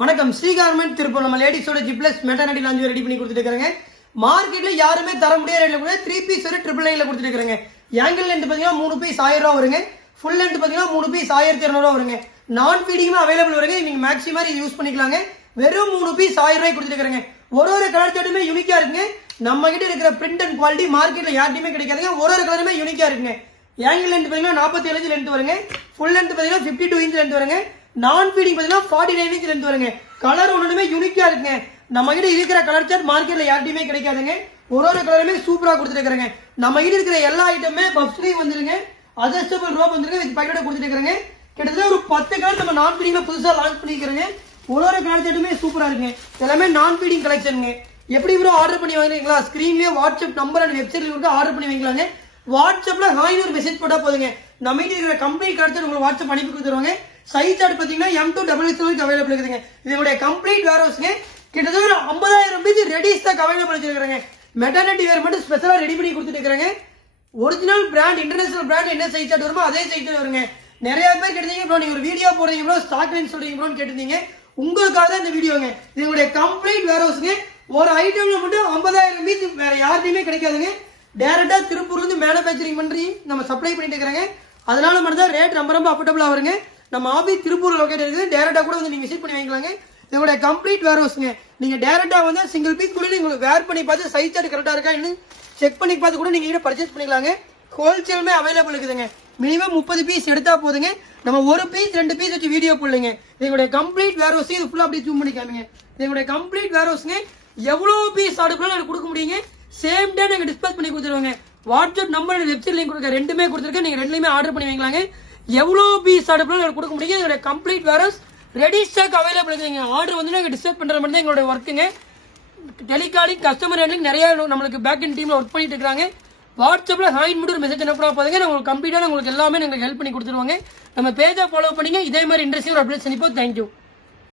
வணக்கம். ஸ்ரீ கார்மெண்ட் திருப்பூர். நம்ம லேடிஸோட ஜிப்லஸ் maternity launch ready பண்ணி கொடுத்துட்டு இருக்காங்க. மார்க்கெட்ல யாருமே தர முடியாத ரேட்ல கூட 3 பீஸ் வரை 999 கொடுத்துட்டு இருக்காங்க. ஆங்கிள் லென்த் பாத்தீங்கன்னா 3 பீஸ் 1000 ரூபாய் வருங்க. ஃபுல் லென்த் பாத்தீங்கன்னா 3 பீஸ் 1200 ரூபாய் வருங்க. நான் ஃபீடிங்கும் அவைலபிள் வருங்க. நீங்க மேக்ஸிமம் இது யூஸ் பண்ணிக்கலாங்க. வெறும் 3 பீஸ் 1000 ரூபாய் கொடுத்துட்டு இருக்காங்க. ஒரு கலர் சார்ட்டுமே யூனிக்கா இருக்குங்க. நம்ம கிட்ட இருக்கிற பிரிண்ட் அண்ட் குவாலிட்டி மார்க்கெட்ல யார்ட்டையுமே கிடைக்காதுங்க. ஒரு கலருமே யூனிக்கா இருக்குங்க. ஆங்கிள் லென்த் பாத்தீங்கன்னா 47 இன்ச் லென்த் வருங்க. ஃபுல் லென்த் பாத்தீங்கன்னா 52 இன்ச் லென்த் வருங்க. நான் ஃபீடிங் பாத்தீங்கன்னா 49 இன்ச் லென்த் வருங்க. கலர் ஒண்ணுமே யூனிக்கா இருக்குங்க. நம்ம கிட்ட இருக்கிற கலர் சார்ட் மார்க்கெட்ல யார்ட்டையுமே கிடைக்காதுங்க. ஒரு கலருமே சூப்பரா கொடுத்துட்டு இருக்காங்க. நம்ம கிட்ட இருக்கிற எல்லா ஐட்டமே பஃப் ஸ்லீவ் வந்துருங்க. அட்ஜஸ்டபிள் ரோப் வந்துருங்க. வித் பாக்கெட்டோட கொடுத்துட்டு இருக்காங்க. கிட்டத்தட்ட ஒரு 10 கலர் நம்ம நான் ஃபீடிங்ல புதுசா லான்ச் பண்ணிக்கிறோங்க. ஒரு கலர் சார்ட்டுமே சூப்பரா இருக்குங்க. எல்லாமே நான் ஃபீடிங் கலெக்ஷனுங்க. எப்படி ப்ரோ ஆர்டர் பண்ணி வாங்குறீங்களா? ஸ்கிரீன்லயே வாட்ஸ்அப் நம்பர் அண்ட் வெப்சைட்ல கொடுத்து ஆர்டர் பண்ணி வாங்கிக்கலாங்க. வாட்ஸ்அப்ல ஹாய்னு ஒரு மெசேஜ் போட்டா போதுங்க. நம்ம கிட்ட இருக்கிற கம்பெனி கலர் உங்களுக்கு வாட்ஸ்அப் அனுப்பி கொடுத்துருவாங்க. சைஸ் சார்ட் பாத்தீங்கன்னா M2 XXL அவைலபிள் இருக்குதுங்க. இதோட கம்ப்ளீட் வேர்ஹவுஸ்ங்க. கிட்டத்தட்ட ஒரு 50,000 பீஸ் ரெடி ஸ்டாக் அவைலபிள் வச்சிருக்காங்க. மெட்டர்னிட்டி வேர் மட்டும் ஸ்பெஷலா ரெடி பண்ணி கொடுத்துட்டு இருக்காங்க. ஒரிஜினல் பிராண்ட் இன்டர்நேஷனல் பிராண்ட் என்ன சைஸ் சார்ட் வருமோ அதே சைஸ் வருங்க. நிறைய பேர் கேட்டீங்க ப்ரோ, நீங்க ஒரு வீடியோ போடுறீங்க ப்ரோ, ஸ்டாக் ரேஞ்ச் சொல்றீங்க ப்ரோன்னு கேட்டிருந்தீங்க. உங்களுக்காக தான் இந்த வீடியோங்க. இதோட கம்ப்ளீட் வேர்ஹவுஸ்ங்க. ஒரு ஐட்டம்ல மட்டும் 50,000 பீஸ் வேற யார்ட்டையுமே கிடைக்காதுங்க. டைரக்டா திருப்பூர்ல இருந்து மேனுஃபேக்சரிங் பண்ணி நம்ம சப்ளை பண்ணிட்டு இருக்காங்க. அதனால மட்டும் தான் ரேட் ரொம்ப அஃபோர்டபுளா வருங்க. நம்ம ஆபீஸ் திருப்பூர் லொகேட் இருக்குது. டைரக்டா கூட வந்து நீங்க விசிட் பண்ணி வாங்கிக்கலாங்க. இதோட கம்ப்ளீட் வேர்ஹவுஸ்ங்க. நீங்க டைரக்டா வந்து சிங்கிள் பீஸ் கூட நீங்க வேர் பண்ணி பார்த்து சைஸ் சார்ட் கரெக்டா இருக்கா இன்னும் செக் பண்ணி பார்த்து கூட நீங்க பர்ச்சேஸ் பண்ணிக்கலாங்க. ஹோல்சேலுமே அவைலபிள் இருக்குதுங்க. மினிமம் 30 பீஸ் எடுத்தா போதுங்க. நம்ம ஒரு பீஸ் 2 பீஸ் வச்சு வீடியோ போடலைங்க. இதோட கம்ப்ளீட் வேர்ஹவுஸ் இது ஃபுல்லா அப்படியே ஜூம் பண்ணி காமிங்க. இதோட கம்ப்ளீட் வேர்ஹவுஸ்ங்க. எவ்வளவு பீஸ் ஆர்டர் பண்ணாலும் எனக்கு கொடுக்க முடியுங்க. சேம் டே நாங்க டிஸ்பேச் பண்ணி கொடுத்துருவாங்க. வாட்ஸ்அப் நம்பர் வெப்சைட் லிங்க் கொடுக்க ரெண்டுமே கொடுத்துருக்கேன். நீங்க ரெண்டுலயுமே ஆர்டர் பண்ணி வாங்கலாங்க. எவ்வளவு பீஸ் ஆர்டர் பண்ணாலும் எனக்கு கொடுக்க முடியும். இதோட complete warehouse ready stock available இருக்குங்க. ஆர்டர் வந்து நாங்க டிஸ்பேச் பண்ற மாதிரி தான் எங்களோட ஒர்க்குங்க. டெலிகாலிங் கஸ்டமர் ஹேண்ட்லிங் நிறைய நம்மளுக்கு பேக் அண்ட் டீம்ல ஒர்க் பண்ணிட்டு இருக்காங்க. வாட்ஸ்அப்ல ஹாய் மட்டும் ஒரு மெசேஜ் அனுப்புறா போதுங்க. நான் உங்களுக்கு கம்ப்ளீட்டா உங்களுக்கு எல்லாமே நாங்க ஹெல்ப் பண்ணி கொடுத்துருவாங்க. நம்ம பேஜை ஃபாலோ பண்ணீங்க. இதே மாதிரி இன்ட்ரெஸ்டிங் ஒரு அப்டேட் சந்திப்போம். தேங்க்யூ.